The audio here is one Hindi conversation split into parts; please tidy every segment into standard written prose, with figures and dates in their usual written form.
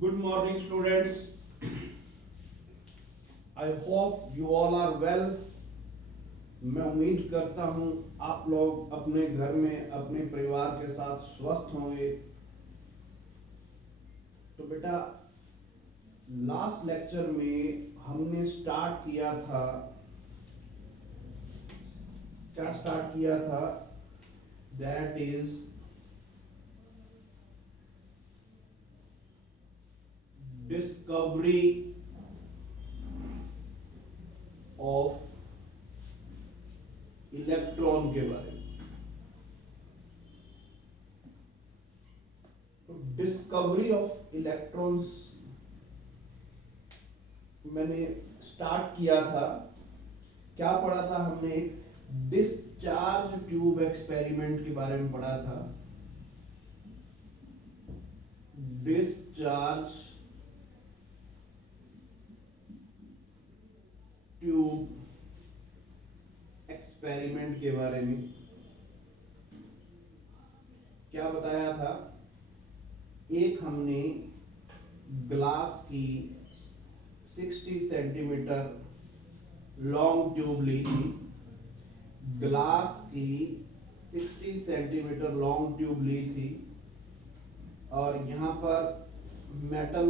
Good morning, students. I hope you all are well. मैं उम्मीद करता हूँ आप लोग अपने घर में अपने परिवार के साथ स्वस्थ होंगे। तो बेटा, लास्ट लेक्चर में हमने स्टार्ट किया था, क्या स्टार्ट किया था? That is discovery of electron के बारे में। तो डिस्कवरी ऑफ इलेक्ट्रॉन्स मैंने स्टार्ट किया था। क्या पढ़ा था हमने? डिस्चार्ज ट्यूब एक्सपेरिमेंट के बारे में पढ़ा था। डिस्चार्ज ट्यूब एक्सपेरिमेंट के बारे में क्या बताया था? एक हमने ग्लास की 60 सेंटीमीटर लॉन्ग ट्यूब ली थी। ग्लास की 60 सेंटीमीटर लॉन्ग ट्यूब ली थी और यहाँ पर मेटल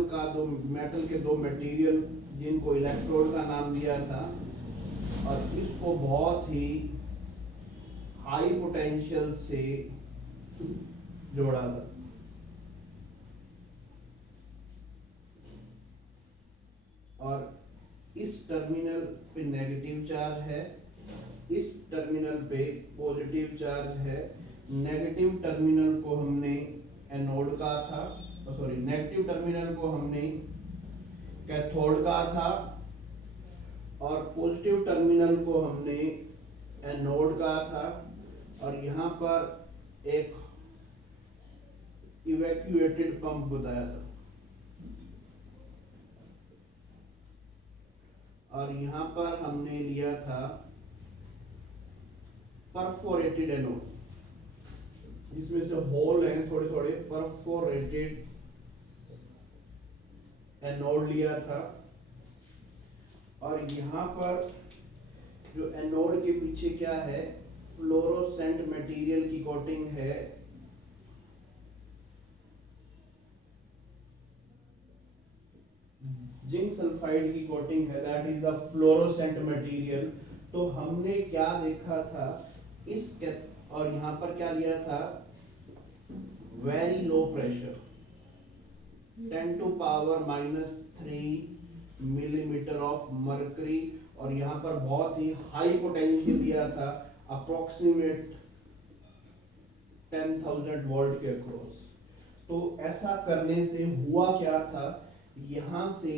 के दो मटेरियल जिनको इलेक्ट्रोड का नाम दिया था और इसको बहुत ही हाई पोटेंशियल से जोड़ा था। और इस टर्मिनल पे नेगेटिव चार्ज है, इस टर्मिनल पे पॉजिटिव चार्ज है। नेगेटिव टर्मिनल को हमने एनोड कहा था, सॉरी, नेगेटिव टर्मिनल को हमने कैथोड कहा था और पॉजिटिव टर्मिनल को हमने एनोड कहा था। और यहाँ पर एक इवैक्यूएटेड पंप बताया था और यहाँ पर हमने लिया था परफोरेटेड एनोड, जिसमें से होल हैं थोड़े थोड़े। परफोरेटेड एनोड लिया था और यहाँ पर जो एनोड के पीछे क्या है, फ्लोरोसेंट मटेरियल की कोटिंग है। जिंक सल्फाइड की कोटिंग है, that is the fluorescent material. तो हमने क्या देखा था और यहाँ पर क्या दिया था? Very low pressure, 10⁻³ millimetre of mercury. और यहाँ पर बहुत ही हाई पोटेंशियल दिया था, अप्रोक्सीमेट 10,000 वोल्ट के अक्रॉस। तो ऐसा करने से हुआ क्या था? यहां से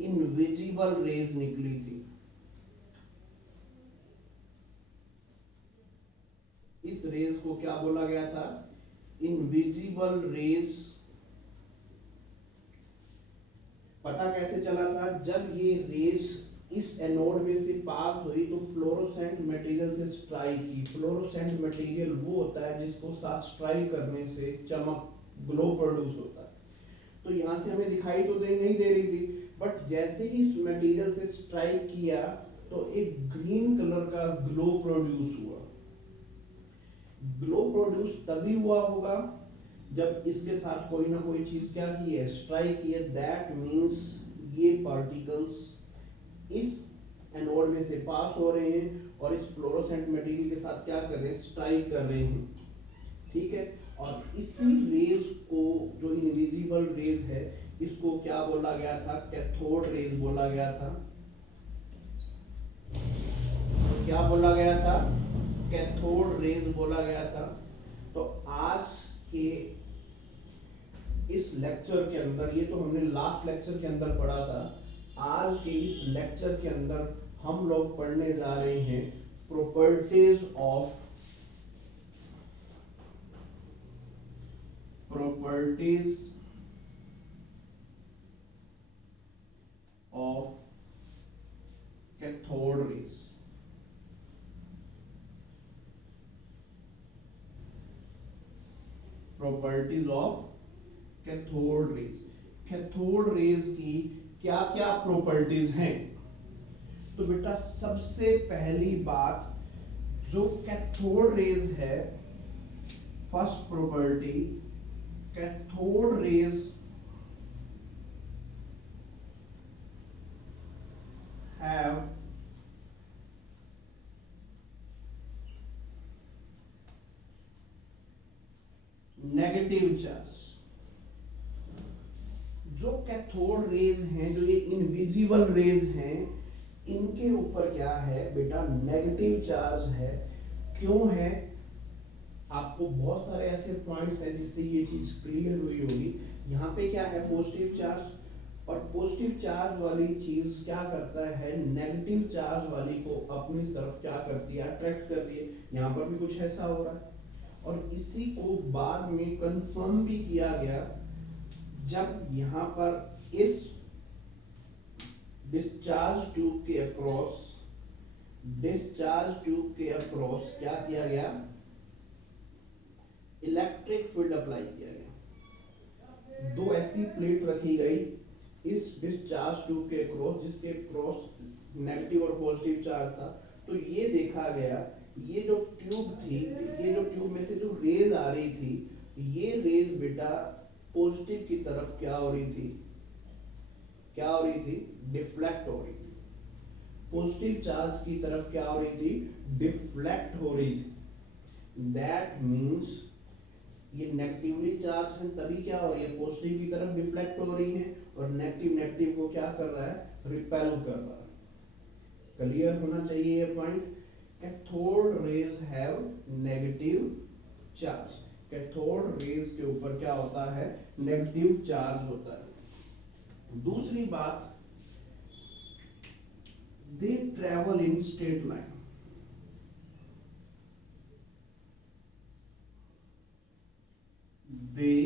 इनविजिबल रेज निकली थी। इस रेज को क्या बोला गया था? Invisible rays. पता कैसे चला था? जब ये रेज इस एनोड में से पास हुई तो फ्लोरोसेंट मटेरियल से स्ट्राइक की। फ्लोरोसेंट मटेरियल वो होता है जिसको साथ स्ट्राइक करने से चमक, ग्लो प्रोड्यूस होता है। तो यहाँ से हमें दिखाई तो नहीं दे रही थी, बट जैसे ही इस मटेरियल से स्ट्राइक किया तो एक ग्रीन कलर का ग्लो प्रोड्यूस हुआ। ग्लो प्रोड्यूस तभी हुआ होगा जब इसके साथ कोई ना कोई चीज क्या की है? स्ट्राइक की है। दैट मीन्स ये पार्टिकल्स इस एनोड में से पास हो रहे हैं और इस फ्लोरोसेंट मटेरियल के साथ क्या कर रहे हैं? स्ट्राइक कर रहे हैं। ठीक है। और इसी रेज को, जो इनविजिबल रेज है, इसको क्या बोला गया था? कैथोड रेज बोला गया था। तो क्या बोला गया था? कैथोड रेज बोला गया था। तो आज के इस लेक्चर के अंदर, ये तो हमने लास्ट लेक्चर के अंदर पढ़ा था, आज के इस लेक्चर के अंदर हम लोग पढ़ने जा रहे हैं properties of cathode rays। Properties of cathode raise. Cathode rays की क्या क्या प्रॉपर्टीज हैं। तो बेटा सबसे पहली बात, जो कैथोड रेज है, first property, cathode rays have negative charge. जो कैथोड रेज हैं, जो ये इनविजिबल रेज हैं, इनके ऊपर क्या है बेटा, नेगेटिव चार्ज है। क्यों है? आपको बहुत सारे ऐसे पॉइंट्स हैं जिससे ये चीज क्लियर हुई होगी। यहाँ पे क्या है, पॉजिटिव चार्ज, और पॉजिटिव चार्ज वाली चीज क्या करता है, नेगेटिव चार्ज वाली को अपनी तरफ क्या करती है, अट्रैक्ट करती है। यहाँ पर भी कुछ ऐसा हो रहा है, और इसी को बाद में कंफर्म भी किया गया जब यहाँ पर इस डिस्चार्ज ट्यूब के अक्रॉस, डिस्चार्ज ट्यूब के अक्रॉस क्या किया गया, इलेक्ट्रिक फील्ड अप्लाई किया गया। दो ऐसी प्लेट रखी गई इस डिस्चार्ज ट्यूब के अक्रॉस, जिसके अक्रॉस नेगेटिव और पॉजिटिव चार्ज था। तो ये देखा गया, ये जो ट्यूब थी, ये जो ट्यूब में से जो रेज आ रही थी, ये रेज बेटा पॉजिटिव की तरफ क्या हो रही थी, क्या हो रही थी, डिफ्लेक्ट हो रही थी। पॉजिटिव चार्ज की तरफ क्या हो रही थी, डिफ्लेक्ट हो रही थी। दैट मीन्स ये नेगेटिवली चार्ज है, तभी क्या हो रही है, पॉजिटिव की तरफ डिफ्लेक्ट हो रही है, और नेगेटिव नेगेटिव को क्या कर रहा है, रिपेल कर रहा है। क्लियर होना चाहिए ये point. Cathode rays have negative charge. Cathode rays के ऊपर क्या होता है, नेगेटिव चार्ज होता है। दूसरी बात, they travel in straight line. They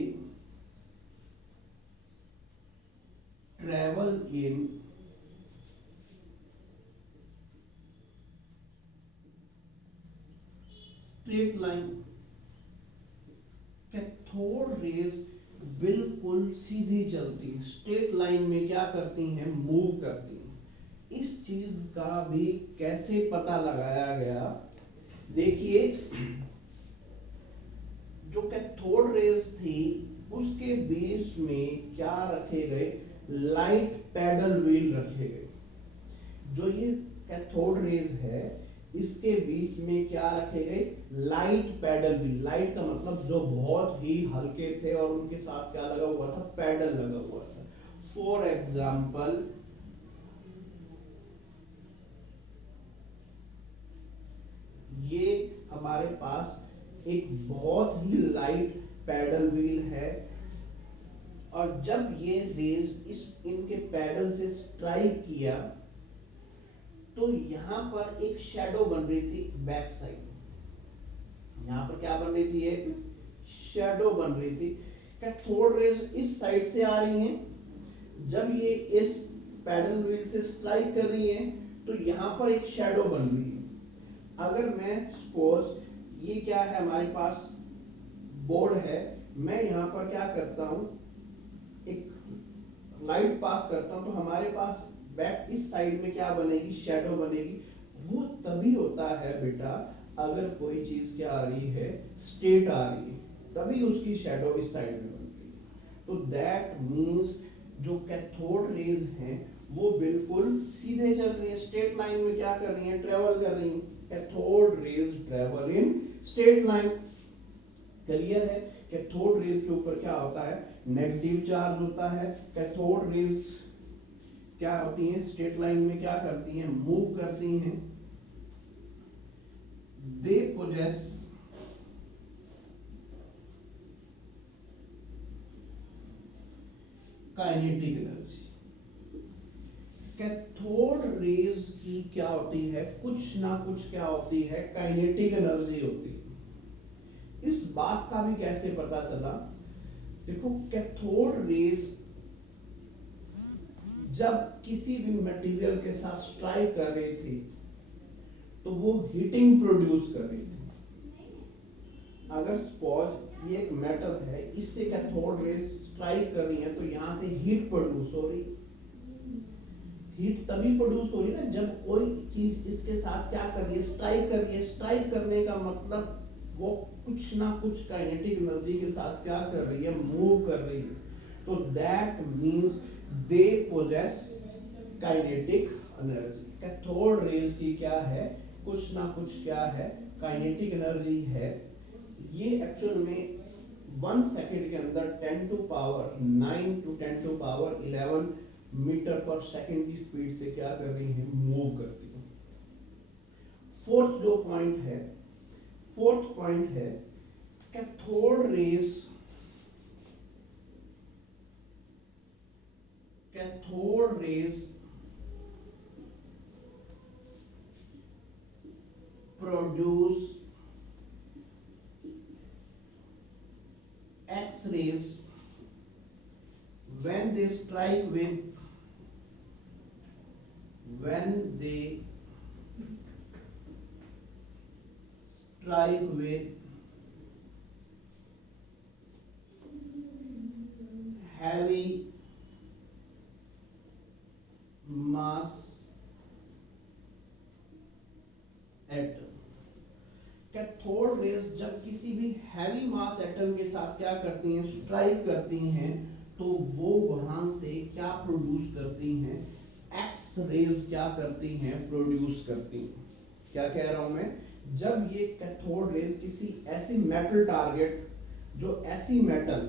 travel in straight line. Cathode rays बिल्कुल सीधी चलती है, स्ट्रेट लाइन में क्या करती हैं, मूव करती हैं। इस चीज का भी कैसे पता लगाया गया, देखिए, जो कैथोड रेज थी उसके बेस में क्या रखे गए, लाइट पैडल व्हील रखे गए। जो ये कैथोड रेज है, इसके बीच में क्या रखे गए, लाइट पैडल व्हील। लाइट का मतलब जो बहुत ही हल्के थे, और उनके साथ क्या लगा हुआ था, पैडल लगा हुआ था। फॉर एग्जाम्पल, ये हमारे पास एक बहुत ही लाइट पैडल व्हील है, और जब ये रेज इस इनके पैडल से स्ट्राइक किया, तो यहां पर एक शैडो बन रही थी बैक साइड। यहां पर क्या बन रही थी, एक शैडो बन रही थी। कैथोड रेज इस साइड से आ रही हैं, जब ये इस पैडल व्हील से स्ट्राइक कर रही हैं, तो यहां पर एक शैडो बन रही है। अगर मैं सपोज, ये क्या है, हमारे पास बोर्ड है, मैं यहां पर क्या करता हूं, एक लाइट पास करता हूं, तो हमारे पास बैक इस साइड में क्या बनेगी, शैडो बनेगी। वो तभी होता है बेटा, अगर कोई चीज क्या आ रही है, स्ट्रेट आ रही है, तभी उसकी शैडो इस साइड में बनती है। तो दैट मीन्स जो कैथोड रेज हैं वो बिल्कुल सीधे चल रही है, स्ट्रेट लाइन में क्या कर रही है, ट्रेवल कर रही है। Cathode rays travel in straight line. Clear है। कैथोड रेज के ऊपर क्या होता है, नेगेटिव चार्ज होता है। कैथोड रेज क्या होती हैं, स्ट्रेट लाइन में क्या करती हैं, मूव करती हैं। They possess kinetic energy. Cathode rays की क्या होती है, कुछ ना कुछ क्या होती है, काइनेटिक एनर्जी होती है। इस बात का भी कैसे पता चला, देखो, कैथोड रेज जब किसी भी मटेरियल के साथ स्ट्राइक कर रही थी, तो वो हीटिंग प्रोड्यूस कर रही थी। अगर सपोज ये एक मेटल है, इससे कैथोड रेज स्ट्राइक कर रही है तो यहाँ से हीट प्रोड्यूस हो रही। हीट तभी प्रोड्यूस हो रही है ना जब कोई चीज इसके साथ क्या कर रही है, स्ट्राइक कर रही है। स्ट्राइक करने का मतलब वो कुछ ना कुछ काइनेटिक एनर्जी के साथ क्या कर रही है, मूव कर रही है। तो that means they possess kinetic energy. Cathode rays की क्या है, कुछ ना कुछ क्या है, काइनेटिक एनर्जी है। ये एक्चुअल में 1 सेकेंड के अंदर 10 to power 9 to 10 to power 11 metre पर सेकेंड की स्पीड से क्या कर रही है, मूव करती है। फोर्थ जो पॉइंट है, फोर्थ पॉइंट है cathode rays, cathode rays produce X-rays when they strike with heavy mass atom. Cathode rays जब किसी भी हैवी मास एटम के साथ क्या करती हैं, स्ट्राइक करती हैं, तो वो वहां से क्या प्रोड्यूस करती हैं, एक्स रेज क्या करती हैं, प्रोड्यूस करती हैं। क्या कह रहा हूं मैं, जब ये कैथोड रेज किसी ऐसी मेटल टारगेट, जो ऐसी metal,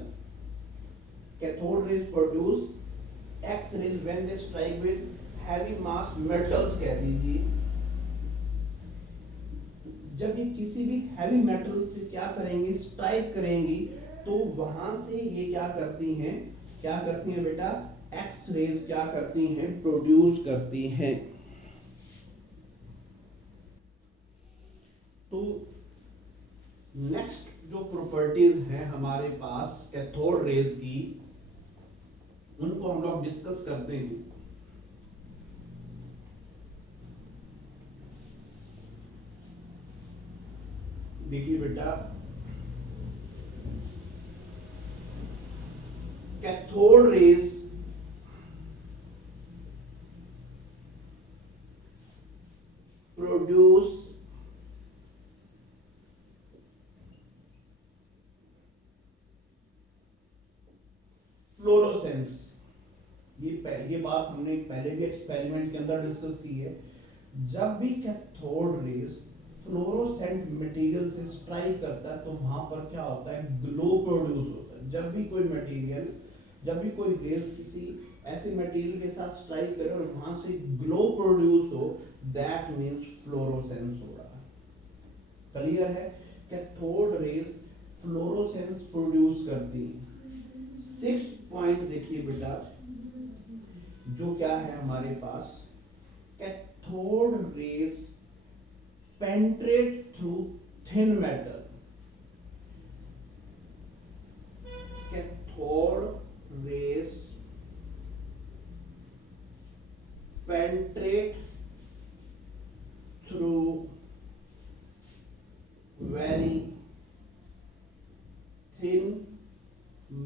cathode rays produce X rays when they strike with heavy mass metals कह दीजिए। जब ये किसी भी हैवी मेटल से क्या करेंगी, स्ट्राइक करेंगी, तो वहां से ये क्या करती हैं, क्या करती हैं बेटा, एक्स रेज क्या करती हैं, प्रोड्यूस करती हैं। तो नेक्स्ट जो प्रॉपर्टीज हैं हमारे पास कैथोड रेज की, उनको हम लोग डिस्कस करते हैं। देखिए बेटा, कैथोड रेज प्रोड्यूस फ्लोरोसेंस। ये बात हमने पहले भी एक्सपेरिमेंट के अंदर डिस्कस की है। जब भी कैथोड रेज फ्लोरोसेंट मटेरियल से स्ट्राइक करता है तो वहां पर क्या होता है, ग्लो प्रोड्यूस होता है। जब भी कोई मटेरियल, जब भी कोई रेज किसी ऐसे मटेरियल के साथ स्ट्राइक करे और वहां से ग्लो प्रोड्यूस हो, दैट मींस फ्लोरोसेंस हो रहा है। क्लियर है, कैथोड रेज फ्लोरोसेंस प्रोड्यूस करती है। 6 पॉइंट देखिए बेटा, जो क्या है हमारे पास, cathode rays penetrate through thin metal. Cathode rays penetrate through very thin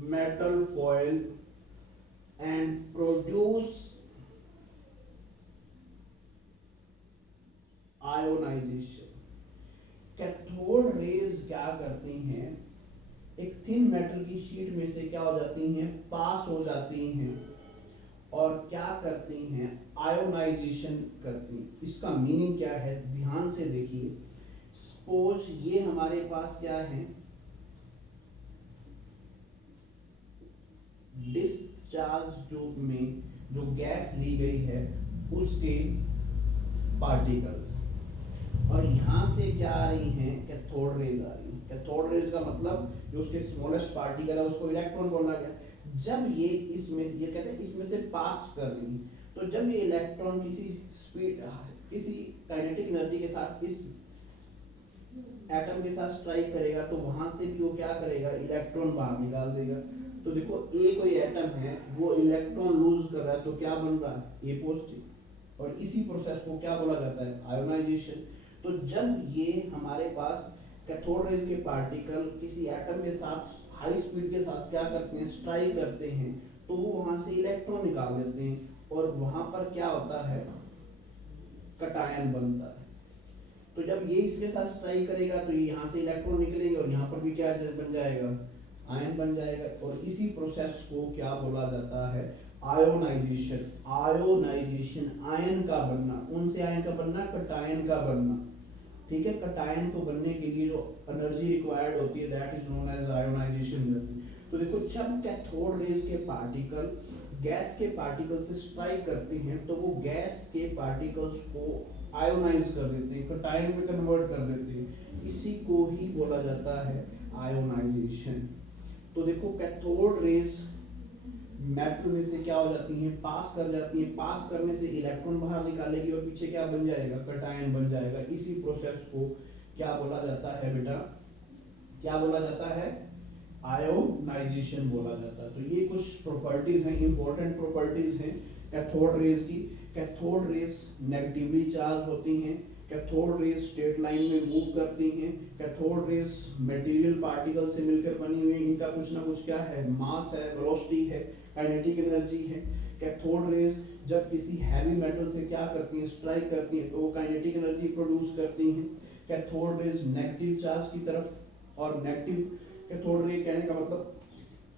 metal foil and produce ionization। Cathode rays क्या करती हैं, एक थिन मेटल की शीट में से क्या हो जाती हैं, पास हो जाती हैं और क्या करती हैं, आयोनाइजेशन करती हैं। इसका मीनिंग क्या है, ध्यान से देखिए। सपोज ये हमारे पास क्या है, डिस्चार्ज ट्यूब में जो गैस ली गई है उसके पार्टिकल्स, और यहां से क्या आ रही हैं, कैथोड रेज आ रही है। कैथोड रेज का मतलब जो उसके स्मॉलेस्ट पार्टिकल है उसको इलेक्ट्रॉन बोला गया। जब ये इसमें, ये कहते हैं इसमें से पास कर रही, तो जब ये इलेक्ट्रॉन किसी स्पीड, किसी काइनेटिक एनर्जी के साथ इस एटम के साथ स्ट्राइक करेगा तो वहां से भी वो क्या करेगा, इलेक्ट्रॉन बाहर निकाल देगा। तो देखो ए कोई एटम है, वो इलेक्ट्रॉन लूज कर रहा है तो क्या बन रहा है, ए पॉजिटिव, और इसी प्रोसेस को क्या बोला जाता है, आयोनाइजेशन। तो जब ये हमारे पास कैथोड रेज के पार्टिकल किसी एटम के साथ हाई स्पीड के साथ क्या करते हैं, स्ट्राइक करते हैं, तो वो वहां से इलेक्ट्रॉन निकाल देते हैं और वहां पर क्या होता है, कटायन बनता है। तो जब ये इसके साथ स्ट्राइक करेगा तो ये यहाँ से इलेक्ट्रॉन निकलेंगे और यहाँ पर भी क्या बन जाएगा, आयन बन जाएगा। और इसी प्रोसेस को क्या बोला जाता है, आयोनाइजेशन। आयोनाइजेशन आयन का बनना, कौन से आयन का बनना, कटायन का बनना। ठीक है, कटायन को बनने के लिए जो एनर्जी रिक्वायर्ड होती है that is known as ionisation energy. तो देखो जब कैथोड रेज के पार्टिकल गैस के पार्टिकल से स्ट्राइक करते हैं तो वो गैस के पार्टिकल्स को आयोनाइज कर देते हैं, कटायन में कन्वर्ट कर देते हैं। इसी को ही बोला जाता है आयोनाइजेशन। तो देखो कैथोड रेज मेटल में से क्या हो जाती है, पास कर जाती है, पास करने से इलेक्ट्रॉन बाहर निकालेगी और पीछे क्या बन जाएगा, कटायन बन जाएगा। इसी प्रोसेस को क्या बोला जाता है बेटा, क्या बोला जाता है, आयोनाइजेशन बोला जाता है। तो ये कुछ प्रॉपर्टीज हैं, इंपॉर्टेंट प्रॉपर्टीज हैं कैथोड रेज की। कैथोड रेज नेगेटिवली चार्ज होती हैं, कैथोड रेज स्ट्रेट लाइन में मूव करती हैं, कैथोड रेज मटेरियल पार्टिकल से मिलकर बनी हुई है, इनका कुछ ना कुछ क्या है, मास है, वेलोसिटी है, काइनेटिक एनर्जी है। कैथोड रेज जब किसी हैवी मेटल से क्या करती हैं, स्ट्राइक करती हैं, तो वो काइनेटिक एनर्जी प्रोड्यूस करती हैं। कैथोड रेज नेगेटिव चार्ज की तरफ, और नेगेटिव कैथोड रे कहने का मतलब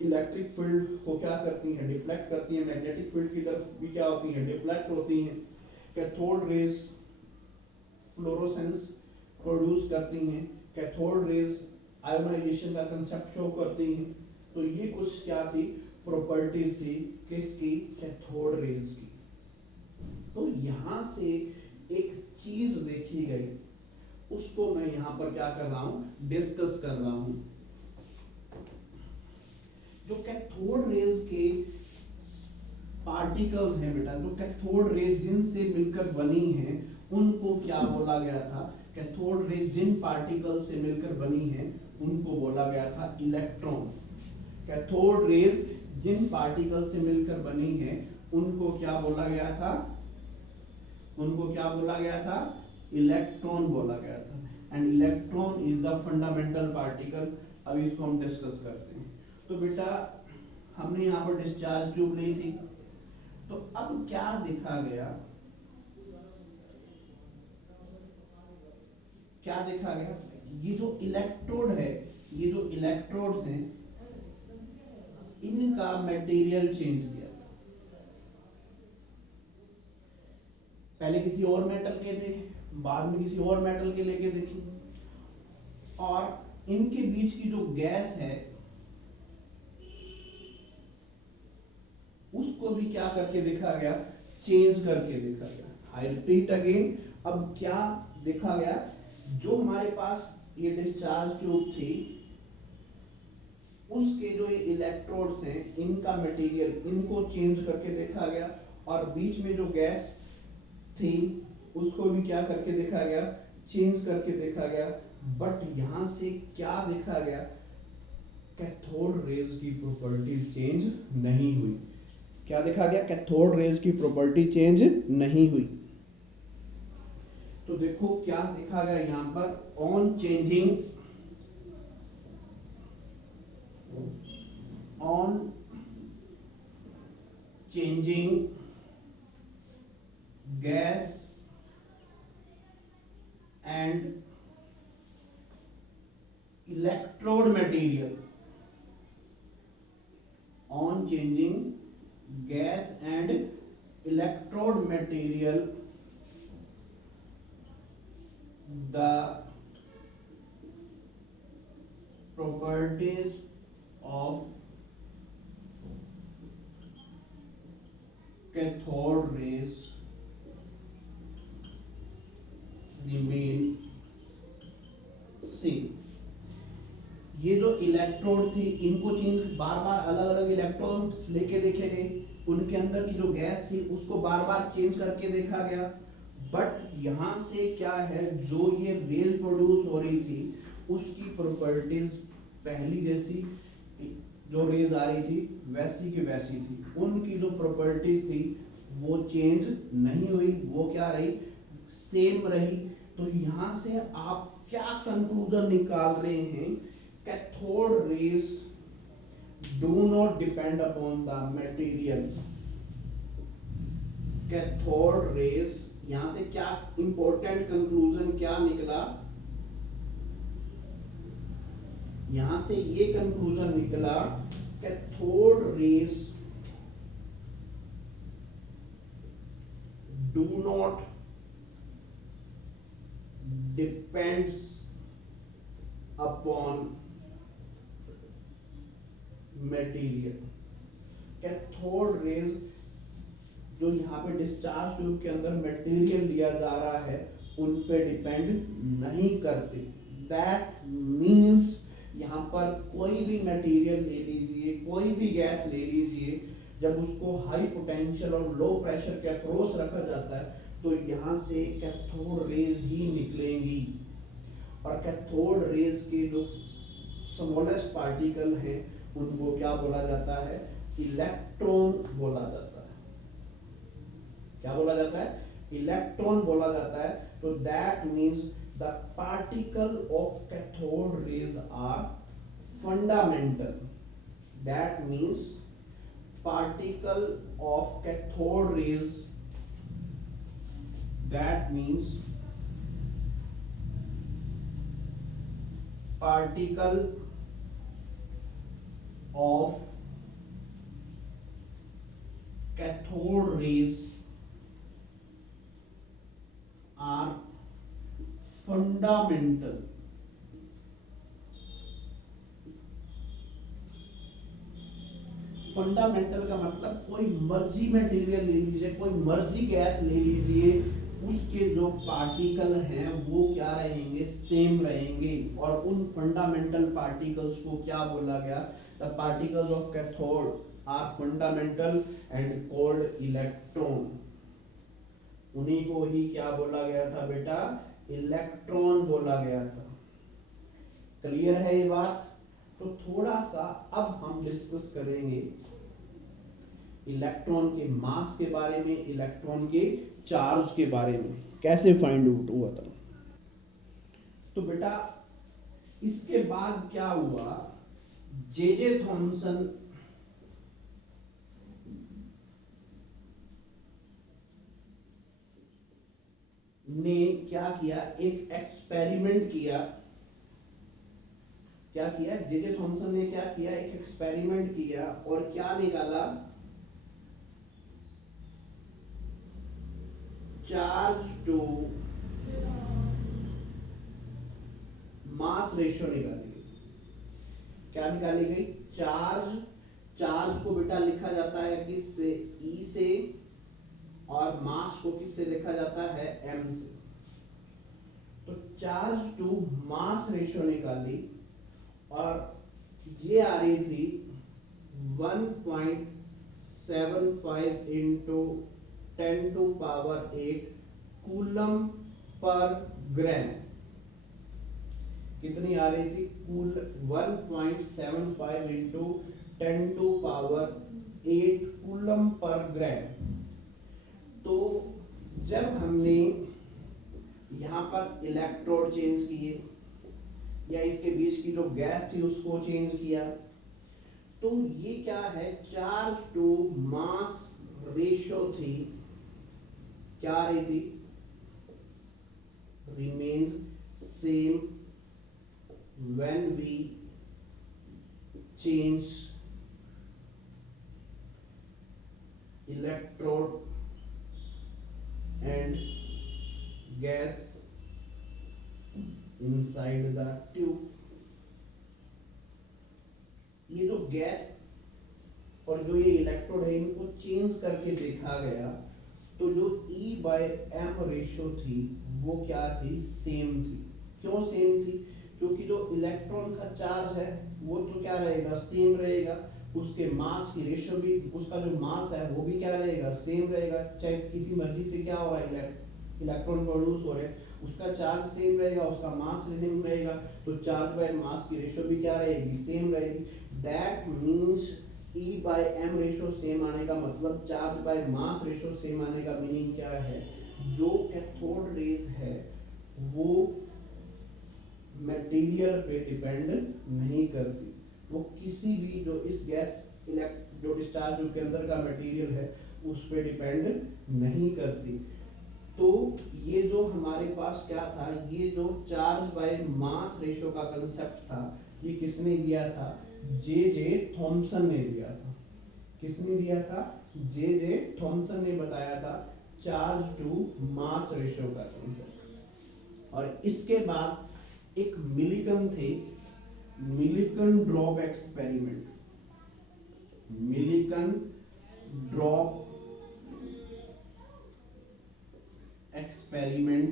इलेक्ट्रिक फील्ड को क्या करती हैं, डिफ्लेक्ट करती हैं, मैग्नेटिक फील्ड की तरफ भी क्या होती हैं, डिफ्लेक्ट होती हैं। कैथोड रेज फ्लोरोसेंस प्रोड्यूस करती हैं, कैथोड रेज आयोनाइजेशन का कंसेप्ट शो करती हैं। तो ये कुछ क्या थी, प्रॉपर्टीज थी किसकी, कैथोड रेज की। तो यहां से एक चीज देखी गई, उसको मैं यहां पर क्या कर रहा हूं, डिस्कस कर रहा हूं। जो कैथोड रेज के पार्टिकल्स हैं बेटा, जो कैथोड रेज जिनसे मिलकर बनी हैं, उनको क्या बोला गया था, कैथोड रेज जिन पार्टिकल से मिलकर बनी हैं उनको बोला गया था इलेक्ट्रॉन। कैथोड रेज जिन पार्टिकल से मिलकर बनी हैं उनको क्या बोला गया था, उनको क्या बोला गया था, इलेक्ट्रॉन बोला गया था। And electron is the fundamental particle. अब इसको हम डिस्कस करते हैं। तो बेटा हमने यहाँ पर डिस्चार्ज ट्यूब ली थी, तो अब क्या देखा गया, क्या देखा गया, ये जो इलेक्ट्रोड है, ये जो इलेक्ट्रोड्स हैं, इनका मटेरियल चेंज किया। पहले किसी और मेटल के थे, बाद में किसी और मेटल के लेके देखी, और इनके बीच की जो गैस है उसको भी क्या करके देखा गया, चेंज करके देखा गया। आई रिपीट अगेन, अब क्या देखा गया, जो हमारे पास ये डिस्चार्ज ट्यूब थी, उसके जो ये इलेक्ट्रोड्स हैं, इनका मटेरियल, इनको चेंज करके देखा गया, और बीच में जो गैस थी उसको भी क्या करके देखा गया, चेंज करके देखा गया। बट यहां से क्या देखा गया, कैथोड रेज की प्रॉपर्टी चेंज नहीं हुई। क्या देखा गया, कैथोड रेज की प्रॉपर्टी चेंज नहीं हुई। तो देखो क्या देखा गया यहां पर, on changing gas and electrode material, on changing gas and electrode material, the properties of cathode rays remain same। ये जो इलेक्ट्रोड थी इनको चेंज, बार बार अलग अलग इलेक्ट्रॉन लेके देखे गए, उनके अंदर की जो गैस थी उसको बार बार चेंज करके देखा गया। बट यहां से क्या है, जो ये रेज प्रोड्यूस हो रही थी उसकी प्रॉपर्टीज पहली जैसी जो रेज आ रही थी वैसी की वैसी थी, उनकी जो प्रॉपर्टीज थी वो चेंज नहीं हुई, वो क्या रही, सेम रही। तो यहां से आप क्या कंक्लूजन निकाल रहे हैं? Cathode rays do not depend upon the material. Cathode rays, यहां से क्या इंपॉर्टेंट कंक्लूजन क्या निकला? यहां से ये कंक्लूजन निकला, cathode rays do not depends upon material. Cathode rays जो यहाँ पे डिस्चार्ज ट्यूब के अंदर मटेरियल लिया जा रहा है उन पे डिपेंड नहीं करते। दैट मीन्स यहाँ पर कोई भी मटेरियल ले लीजिए, कोई भी गैस ले लीजिए, जब उसको हाई पोटेंशियल और लो प्रेशर के अक्रॉस रखा जाता है तो यहाँ से कैथोड रेज ही निकलेंगी। और कैथोड रेज के जो स्मॉलेस्ट पार्टिकल हैं उनको क्या बोला जाता है? इलेक्ट्रॉन बोला जाता है। क्या बोला जाता है? इलेक्ट्रॉन बोला जाता है। तो that means the particle of cathode rays are fundamental. That means particle of cathode rays, that means particle of cathode rays are fundamental। Fundamental का मतलब कोई मर्जी मटेरियल ले लीजिए, कोई मर्जी गैस ले लीजिए, उसके जो पार्टिकल हैं वो क्या रहेंगे? सेम रहेंगे। और उन फंडामेंटल पार्टिकल्स को क्या बोला गया? The particles of cathode are fundamental and called electron. उन्हीं को ही क्या बोला गया था बेटा? इलेक्ट्रॉन बोला गया था। क्लियर है ये बात? तो थोड़ा सा अब हम डिस्कस करेंगे इलेक्ट्रॉन के मास के बारे में, इलेक्ट्रॉन के चार्ज के बारे में, कैसे फाइंड आउट हुआ था। तो बेटा इसके बाद क्या हुआ? जे थॉमसन ने क्या किया? एक एक्सपेरिमेंट किया। क्या किया? जे थॉमसन ने क्या किया? एक एक्सपेरिमेंट किया और क्या निकाला? चार्ज टू मास रेशियो निकाली गई। क्या निकाली गई? चार्ज को बेटा लिखा जाता है किससे? ई से। और मास को किससे लिखा जाता है? एम से। तो चार्ज टू मास रेशियो निकाली और ये आ रही थी 1.75 इंटू 10⁸ कूलम पर ग्राम। कितनी आ रही थी? 1.75 इंटू 10⁸ कूलम पर ग्राम। तो जब हमने यहां पर इलेक्ट्रोड चेंज किए या इसके बीच की जो गैस थी उसको चेंज किया, तो ये क्या है? चार्ज टू मास रेशियो थी, क्या आ रही थी? Remain same when we change electrode and gas inside the tube। ये जो गैस और जो ये इलेक्ट्रोड है इनको चेंज करके देखा गया तो जो E/M रेशियो थी वो क्या थी? सेम थी। क्यों सेम थी? क्योंकि जो इलेक्ट्रॉन का चार्ज है वो तो क्या रहेगा? सेम रहेगा। उसके मास की रेशियो भी, उसका जो मास है वो भी क्या रहेगा? सेम रहेगा। चाहे किसी मर्जी से क्या हो रहा है, इलेक्ट्रॉन प्रोड्यूस हो रहे हैं, उसका चार्ज सेम रहेगा, उसका मास सेम रहेगा, तो चार्ज बाय मास की रेशियो भी क्या रहेगी? सेम रहेगी। That means E/M ratio same आने का मतलब charge by mass ratio same आने का मीनिंग क्या है? जो कैथोड रेज है वो मटेरियल पे डिपेंड नहीं करती। वो किसी भी जो इस गैस जो डिस्चार्ज के अंदर का मटेरियल है उस पे डिपेंड नहीं करती। तो ये जो हमारे पास क्या था, ये जो चार्ज बाय मास रेशियो का कंसेप्ट था, ये किसने दिया था? जे थॉमसन ने दिया था। किसने दिया था? जे थॉमसन ने बताया था चार्ज टू मास रेशियो का कंसेप्ट। और इसके बाद एक मिलिकन थे, Millikan drop experiment. Millikan drop experiment.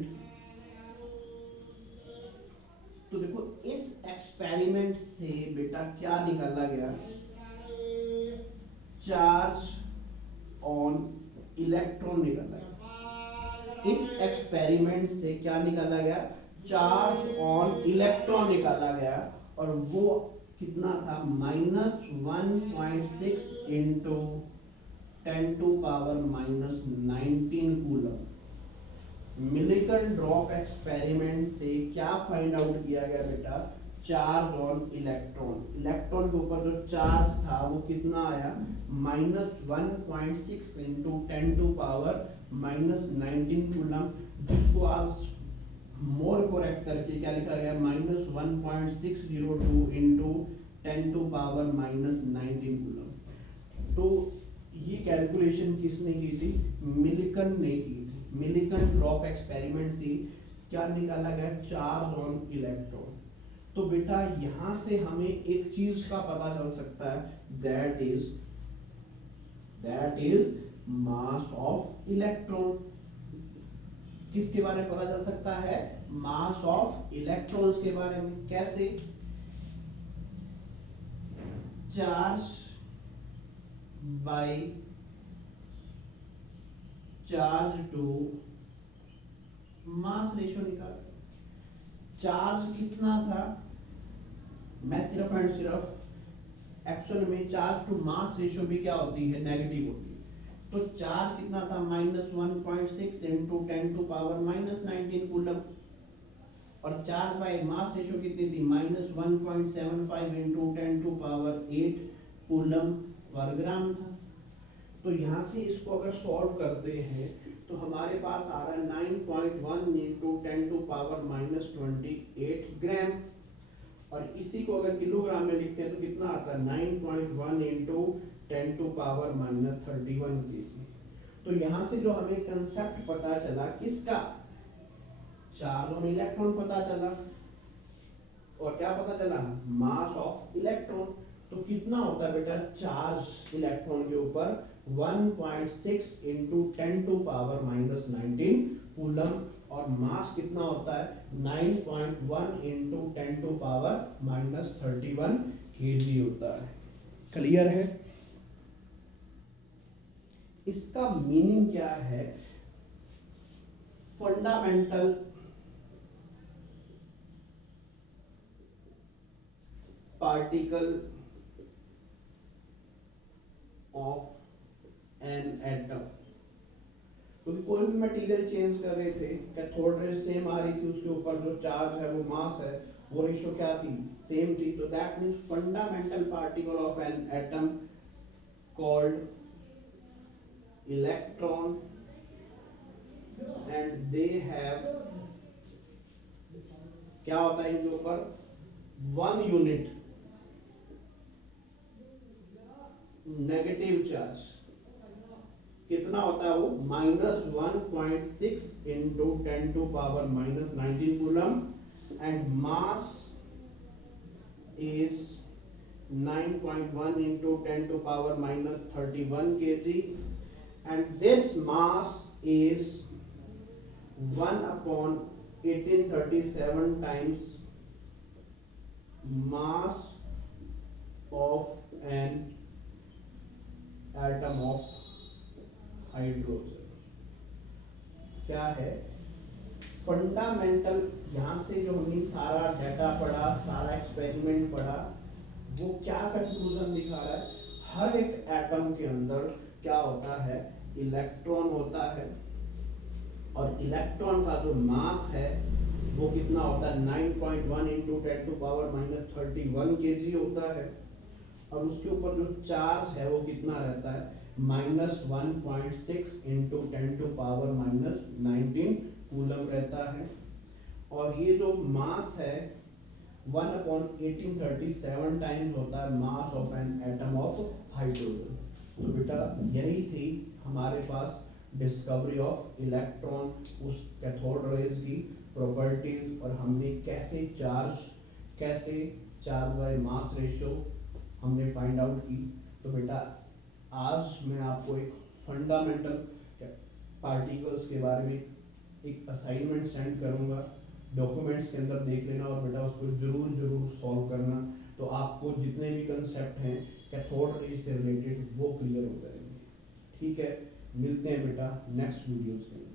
तो देखो इस एक्सपेरिमेंट से बेटा क्या निकाला गया? चार्ज ऑन इलेक्ट्रॉन निकाला गया। इस एक्सपेरिमेंट से क्या निकाला गया? चार्ज ऑन इलेक्ट्रॉन निकाला गया। और वो कितना था? -1.6 into 10⁻⁻19 coulomb. Millikan drop experiment से क्या फाइंड आउट किया गया बेटा? Charge on electron. इलेक्ट्रॉन के ऊपर जो चार्ज था वो कितना आया? -1.6 इंटू 10⁻⁻19 कूलम, जिसको आज मोर करेक्ट करके क्या लिखा गया? -1.602 इंटू 10⁻⁻19 कूलम। तो ये कैलकुलेशन किसने की थी? मिलिकन ने की थी। मिलिकन ड्रॉप एक्सपेरिमेंट से क्या निकाला गया? Charge on electron. तो बेटा यहां से हमें एक चीज का पता चल सकता है, that is mass of electron. किसके बारे में पता चल सकता है? मास ऑफ इलेक्ट्रॉन्स के बारे में। कैसे? Charge by charge to mass ratio निकाल। चार्ज कितना था? मैं सिर्फ एंड सिर्फ एक्चुअल में चार्ज टू मास रेशियो भी क्या होती है? नेगेटिव होती है। तो चार्ज कितना था? -1.6 इंटू 10⁻⁻19 कूलम। और चार्ज बाय मास रेशियो कितनी थी? -1.75 इंटू 10⁸ कूलम वर्गग्राम था। तो यहां से इसको अगर सॉल्व करते हैं तो हमारे पास आ रहा है 9.1 इंटू 10⁻⁻28 ग्राम। और इसी को अगर किलोग्राम में लिखते हैं तो कितना आता है? 9.1 इंटू 10⁻31 केजी। तो यहां से जो हमें कंसेप्ट पता चला किसका? चार्ज ऑन इलेक्ट्रॉन पता चला। और क्या पता चला? Mass of electron. तो कितना होता है बेटा चार्ज इलेक्ट्रॉन के ऊपर? 1.6 इंटू 10⁻⁻19 कूलम। और मास कितना होता है? 9.1 इंटू 10⁻31 केजी होता है। क्लियर है? इसका मीनिंग क्या है? Fundamental particle of an atom. क्योंकि कोई भी मटेरियल चेंज कर रहे थे, कैथोड रे सेम आ रही थी, उसके ऊपर जो चार्ज है वो मास है, वो रेशियो क्या थी? सेम थी। तो that means fundamental particle of an atom called electron and they have, क्या होता है इनके ऊपर? 1 यूनिट नेगेटिव चार्ज। कितना होता है वो? -1.6 into 10⁻⁻19 coulomb and mass is 9.1 into 10⁻⁻31 kg, and this mass is 1/1837 times mass of an atom of hydrogen। क्या है? फंडामेंटल, यहां से जो हमने सारा डाटा पढ़ा, सारा एक्सपेरिमेंट पढ़ा, वो क्या कंक्लूजन दिखा रहा है? हर एक एटम के अंदर क्या होता है? इलेक्ट्रॉन होता है। और इलेक्ट्रॉन का जो मास है वो कितना होता है 9.1 इंटू 10⁻⁻31 kg होता है। और उसके ऊपर जो चार्ज है वो कितना रहता है -1.6 इंटू 10⁻⁻19 कूलम रहता है। और ये जो मास है 1/1837 टाइम्स होता है mass of an atom of hydrogen. तो बेटा यही थी हमारे पास डिस्कवरी ऑफ इलेक्ट्रॉन, उस कैथोड रेज की प्रॉपर्टीज, और हमने कैसे चार्ज बाय मास रेशियो हमने फाइंड आउट की। तो बेटा आज मैं आपको एक फंडामेंटल पार्टिकल्स के बारे में एक असाइनमेंट सेंड करूंगा, डॉक्यूमेंट्स के अंदर देख लेना और बेटा उसको जरूर सॉल्व करना। तो आपको जितने भी कंसेप्ट हैं कैथोड रेज से रिलेटेड वो क्लियर हो जाएंगे। ठीक है, मिलते हैं बेटा नेक्स्ट वीडियोस के लिए।